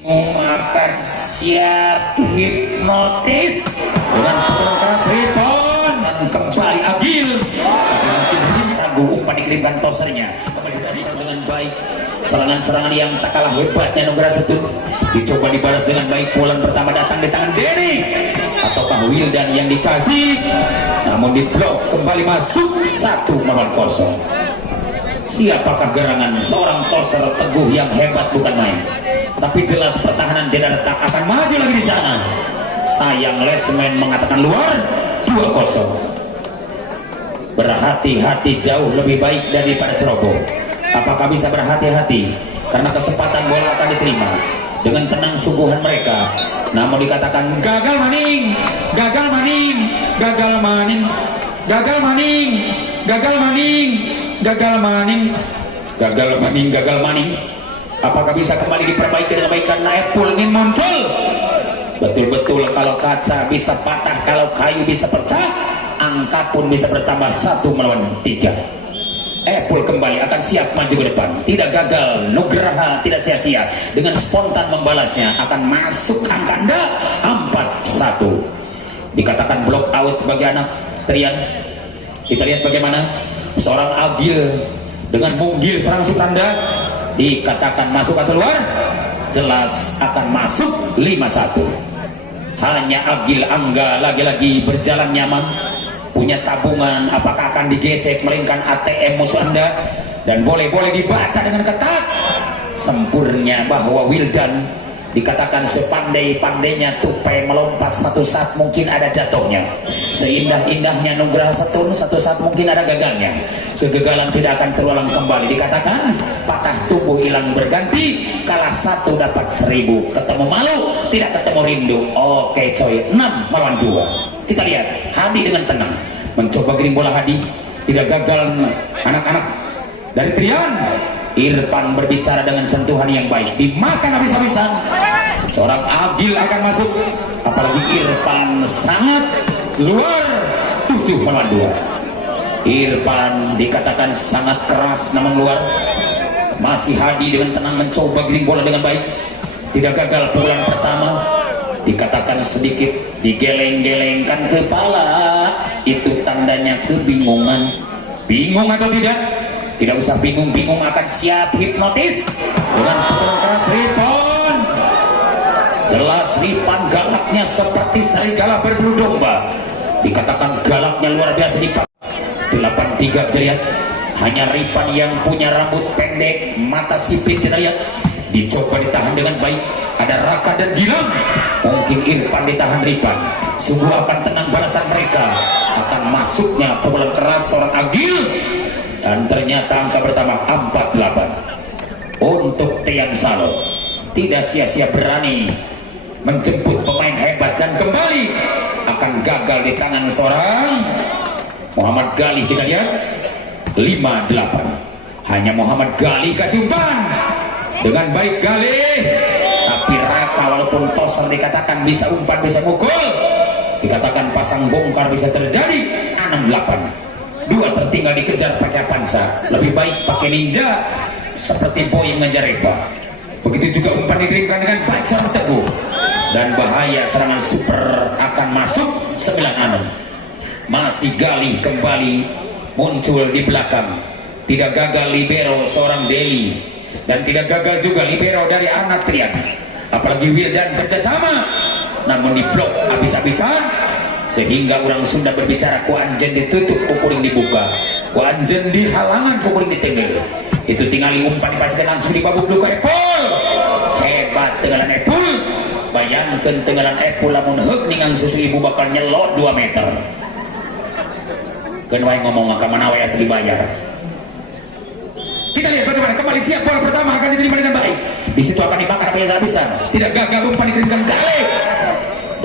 akan siap hipnotis dengan pukulan keras rebound dan kembali Agil ragu umpan dikirimkan tosernya kembali ditandingkan dengan baik serangan-serangan yang tak kalah hebatnya Nugraha Setun dicoba dibalas dengan baik. Pukulan pertama datang di tangan Denny ataukah Wildan yang dikasih namun diblok kembali masuk 1-0. Siapakah gerangan seorang toser Teguh yang hebat bukan main, tapi jelas pertahanan tidak retak akan maju lagi di sana. Sayang Lesman mengatakan luar 2-0. Berhati-hati jauh lebih baik daripada ceroboh. Apakah bisa berhati-hati karena kesempatan bola akan diterima dengan tenang suguhan mereka, namun dikatakan gagal maning, gagal maning, gagal maning, gagal maning, gagal maning, gagal maning, gagal maning, gagal maning. Apakah bisa kembali diperbaiki dengan baik karena Epul ingin muncul? Betul-betul kalau kaca bisa patah, kalau kayu bisa pecah, angka pun bisa bertambah 1-3. Epul kembali akan siap maju ke depan, tidak gagal. Nugraha tidak sia-sia dengan spontan membalasnya, akan masuk angka anda 4-1. Dikatakan block out bagi anak Trian. Kita lihat bagaimana seorang Agil dengan munggil serang Sutanda, dikatakan masuk atau luar, jelas akan masuk 5-1. Hanya Agil Angga lagi-lagi berjalan nyaman, punya tabungan, apakah akan digesek melainkan ATM musuh anda, dan boleh-boleh dibaca dengan ketat sempurnya bahwa Wildan dikatakan sepandai-pandainya tupai melompat, satu saat mungkin ada jatuhnya. Seindah-indahnya Nugraha Setun, satu saat mungkin ada gagalnya. Kegagalan tidak akan terulang kembali. Dikatakan patah tubuh hilang berganti, kalah 1 dapat 1000. Ketemu malu tidak ketemu rindu. Oke coy, 6-2. Kita lihat Hadi dengan tenang mencoba giring bola. Hadi tidak gagal. Anak-anak dari Trian, Irfan berbicara dengan sentuhan yang baik, dimakan habis-habisan. Seorang Agil akan masuk, apalagi Irfan sangat luar 7-2. Irfan dikatakan sangat keras namun luar. Masih Hadi dengan tenang mencoba giring bola dengan baik, tidak gagal. Pukulan pertama dikatakan sedikit digeleng-gelengkan kepala, itu tandanya kebingungan. Bingung atau tidak? Tidak usah bingung-bingung, akan siap hipnotis dengan pukulan keras rebound. Jelas Ripan galaknya seperti serigala berbulu domba. Dikatakan galaknya luar biasa di 8-3. Kita lihat hanya Ripan yang punya rambut pendek, mata sipit. Kita lihat dicoba ditahan dengan baik. Ada Raka dan Gilang, mungkin Irfan ditahan Ripan. Sungguh akan tenang balasan mereka, akan masuknya pukulan keras seorang Agil, dan ternyata angka bertambah 4-8 untuk Tian Salo. Tidak sia-sia berani menjemput pemain hebat, dan kembali akan gagal di tangan seorang Muhammad Gali. Kita lihat 5-8. Hanya Muhammad Gali kasih umpan dengan baik. Gali, tapi Raka walaupun toser dikatakan bisa umpan, bisa mukul, dikatakan pasang bongkar bisa terjadi. 6-8. 2 tertinggal dikejar pakai pansa, lebih baik pakai ninja seperti Boy mengejar Eva. Begitu juga umpan dikirimkan dengan baik sama Teguh, dan bahaya serangan super akan masuk 9-6. Masih Gali kembali muncul di belakang, tidak gagal libero seorang Deli, dan tidak gagal juga libero dari anak Trian. Apalagi Wildan kerjasama, namun diblok habis-habisan, sehingga orang Sunda berbicara ku anjen ditutup kukuring dibuka, ku anjen di halangan kukuring ditenggel. Itu tinggali umpan dipastikan langsung di babuk luka Epul. Hebat tenggalan Epul. Bayangkan tenggalan Epul lamun heug ningang susu ibu bakal nyelot 2 meter. Keun wae ngomong ka mana wae asa dibayar. Kita lihat bagaimana kembali siap bola pertama akan diterima dengan baik. Di situ akan dibakar habis-habisan. Tidak gagal umpan dikirimkan Gali,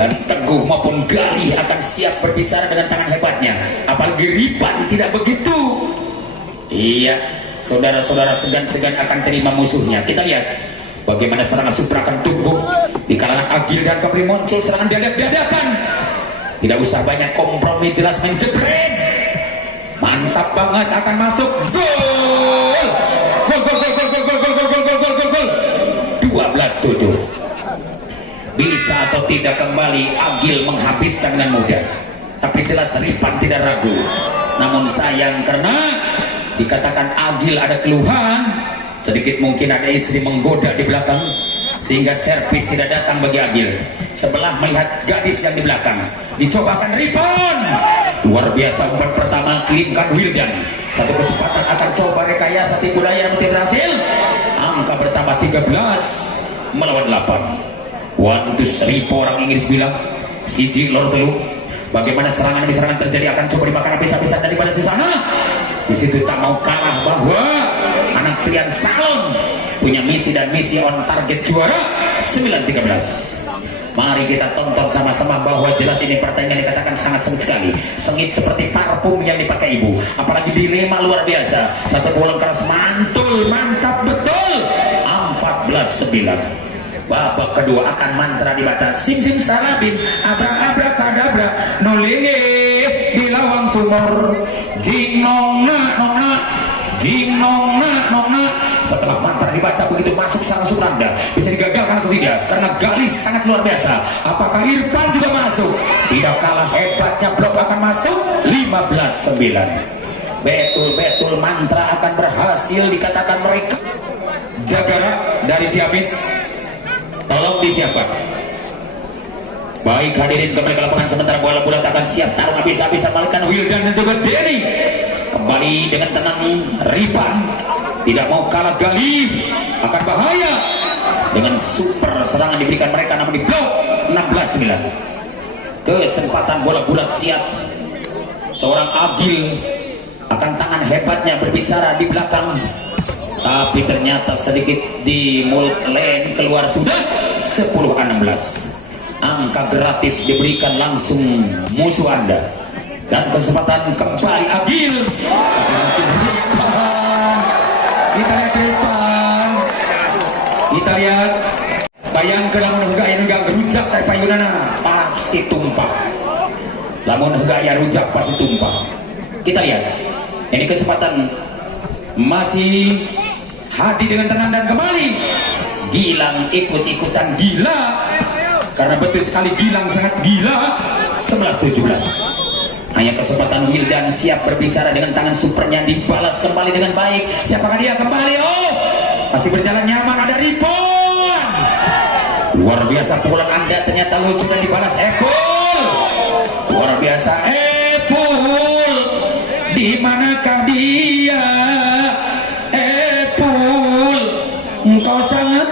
dan Teguh maupun Gali akan siap berbicara dengan tangan hebatnya. Apalagi Ripan tidak begitu. Iya, saudara-saudara segan-segan akan terima musuhnya. Kita lihat bagaimana serangan super akan tumbuh di kalangan Agil, dan kembali muncul serangan dadak-dadakan. Tidak usah banyak kompromi, jelas menjebreng. Mantap banget, akan masuk. Gol! Gol, gol, gol, gol, gol, gol, gol, gol, gol, gol, gol, gol. 12-7. Bisa atau tidak kembali Agil menghabiskan dengan mudah, tapi jelas Ripan tidak ragu. Namun sayang karena dikatakan Agil ada keluhan, sedikit mungkin ada istri menggoda di belakang, sehingga servis tidak datang bagi Agil. Sebelah melihat gadis yang di belakang, dicobakan Ripan. Luar biasa umpan pertama, kirimkan Wildan. Satu kesempatan akan coba rekayasa tipu daya yang berhasil. Angka bertambah 13 melawan 8. One two three, orang Inggris bilang siji lor telu. Bagaimana serangan demi serangan terjadi akan coba dimakan habis-habisan daripada di sana. Di situ tak mau kalah bahwa anak Trian Salon punya misi dan misi on target juara 9-13. Mari kita tonton sama-sama bahwa jelas ini pertandingan dikatakan sangat sengit sekali. Sengit seperti parfum yang dipakai ibu. Apalagi dilema luar biasa. Satu bola keras mantul, mantap betul. 14-9. Babak kedua akan mantra dibaca. Sim sim salabim, abra abra kadabra, nulingi di lawang sumur. Jing nongna nongna, jing nongna nongna. Setelah mantra dibaca begitu masuk sang Supranda, bisa digagalkan atau tidak? Karena Galis sangat luar biasa. Apakah Irfan juga masuk? Tidak kalah hebatnya blok akan masuk. 15-9. Betul-betul mantra akan berhasil dikatakan mereka. Jagara dari Ciamis, tolong disiapkan. Baik hadirin kembali ke lapangan sementara bola bulat akan siap taruh habis-habisan balikan Wildan dan juga Denny. Kembali dengan tenang Ripan, tidak mau kalah Gali, akan bahaya dengan super serangan diberikan mereka namun diblok. 16-9. Kesempatan bola bulat siap. Seorang Agil akan tangan hebatnya berbicara di belakang, tapi ternyata sedikit di mulut lane keluar sudah. 10-16. Angka gratis diberikan langsung musuh Anda. Dan kesempatan kembali Agil. Kita lihat Ripan. Kita lihat. Bayangkan lamun enggak yang enggak rujak dari payunana pasti tumpah. Lamun enggak ya rujak pasti tumpah. Kita lihat. Ini kesempatan masih hadir dengan tenang dan kembali Gilang ikut-ikutan gila, karena betul sekali Gilang sangat gila. 11-17. Hanya kesempatan Wildan siap berbicara dengan tangan supernya, dibalas kembali dengan baik. Siapakah dia kembali? Oh, masih berjalan nyaman, ada Ripon. Luar biasa pukulan Anda ternyata lucu dan dibalas Epul. Luar biasa Epul. Di manakah dia? Epul, engkau sangat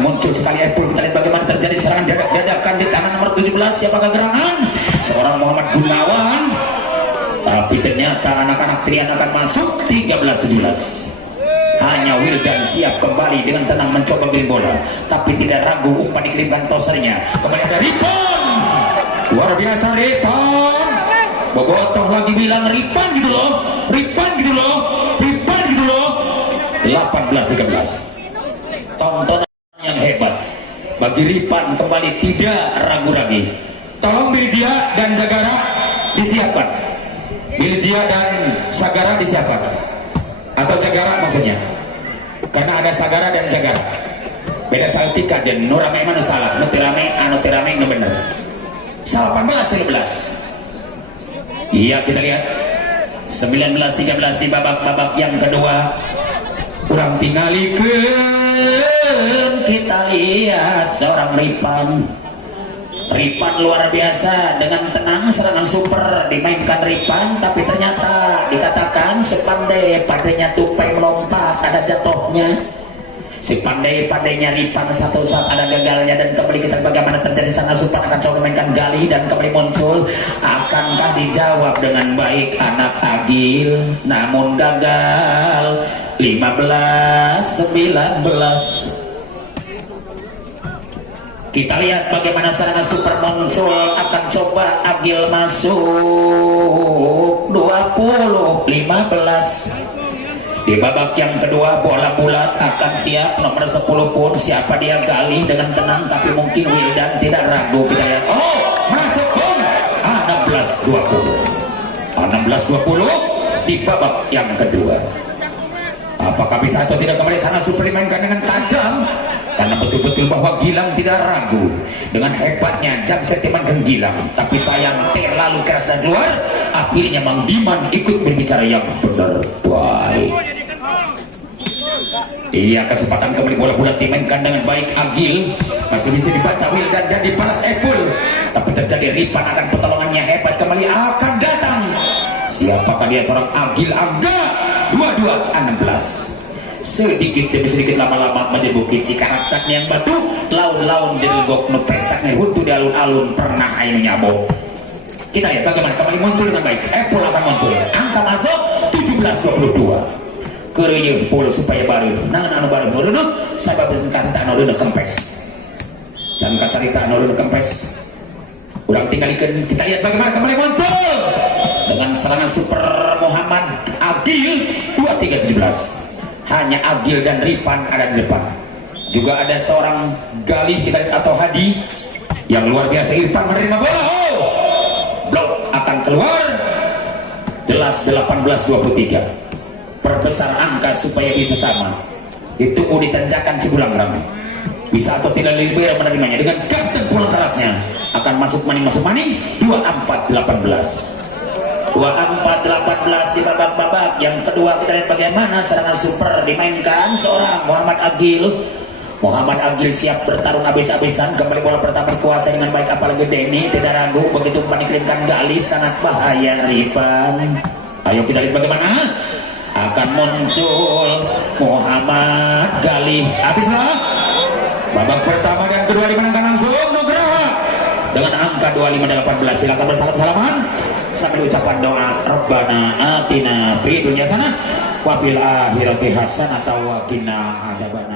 muncul sekali Epul. Kita lihat bagaimana terjadi serangan dadakan di tangan nomor 17. Siapakah gerangan? Seorang Muhammad Gunawan. Tapi ternyata anak-anak Trian akan masuk. 13-17. Hanya Wildan siap kembali dengan tenang mencoba kirim bola, tapi tidak ragu umpan dikirimkan tosernya. Kembali ada Ripon. Luar biasa Ripon. Bobotoh lagi bilang Ripan gitu loh, Ripan gitu loh, Ripan gitu loh. 18-13. Tontonan yang hebat bagi Ripan, kembali tidak ragu lagi. Tolong Biljia dan Jagara disiapkan. Biljia dan Sagara disiapkan, atau Jagara maksudnya, karena ada Sagara dan Jagara. Beda saltika jen, nu rame mana salah, nu tirame, anu tirame nu bener. 18-13. Iya, kita lihat 19-13 di babak yang kedua. Kurang tingalikeun, kita lihat seorang Ripan luar biasa dengan tenang serangan super dimainkan Ripan, tapi ternyata dikatakan sepandai-pandainya tupai melompat ada jatuhnya. Si pandai-pandainya Ripan satu saat ada gagalnya. Dan kembali kita bagaimana terjadi sana super akan coba mainkan Gali dan kembali muncul. Akankah dijawab dengan baik anak Agil? Namun gagal. 15-19. Kita lihat bagaimana serangan super muncul, akan coba Agil masuk. 20-15. Di babak yang kedua bola bulat akan siap nomor 10 pun siapa dia Gali dengan tenang, tapi mungkin Wildan tidak ragu. Kita lihat, oh masuk pun 16-20 di babak yang kedua. Apakah bisa atau tidak kembali sana super dimainkan dengan tajam, karena betul betul-betul bahwa Gilang tidak ragu dengan hebatnya jam sentimen Gilang, tapi sayang terlalu keras dan keluar. Akhirnya Mang Diman ikut berbicara yang benar. Baik. Iya, kesempatan kembali bola bulat dimainkan dengan baik. Agil masih bisa dibaca Wildan dan dibalas Epul, tapi terjadi Ripan akan pertolongannya hebat kembali akan datang. Siapakah dia? Seorang Agil Angga. 22-16. Sedikit demi sedikit lama-lama menjadi bukit Cikaracak yang batu laun-laun jadi gok nupecaknya huntu di alun-alun pernah ayo nyamuk. Kita lihat bagaimana kembali muncul dengan baik. Epul akan muncul, angka masuk 17-22. Kerja pul supaya baru anu baru nurunuh sabab kata nurunuh kempes jangan cerita nurunuh kempes ulang tinggalkan. Kita lihat bagaimana kembali muncul dengan serangan super Muhammad Agil 23-17. Hanya Agil dan Ripan ada di depan, juga ada seorang Galih kita lihat atau Hadi yang luar biasa. Irfan menerima bola, blok akan keluar, jelas 18-23. Perbesar angka supaya bisa sama. Itu mau ditanjakan Cibulang Rame. Bisa atau tidak lebih menerimanya dengan kapten bola kerasnya akan masuk maning 24-18. 24-18 di babak-babak yang kedua. Kita lihat bagaimana serangan super dimainkan seorang Muhammad Agil. Muhammad Agil siap bertarung habis-habisan. Kembali bola pertama kuasa dengan baik, apalagi Denny tidak ragu begitu dikirimkan Gali, sangat bahaya Ripan. Ayo kita lihat bagaimana akan muncul Muhammad Gali. Habislah babak pertama dan kedua dimenangkan langsung Nugraha dengan angka 25-18. Silakan bersalam salaman sambil ucapan doa Rabbana atina fid dunya hasanah wa fil akhirati hasanah wa qina adzabannar.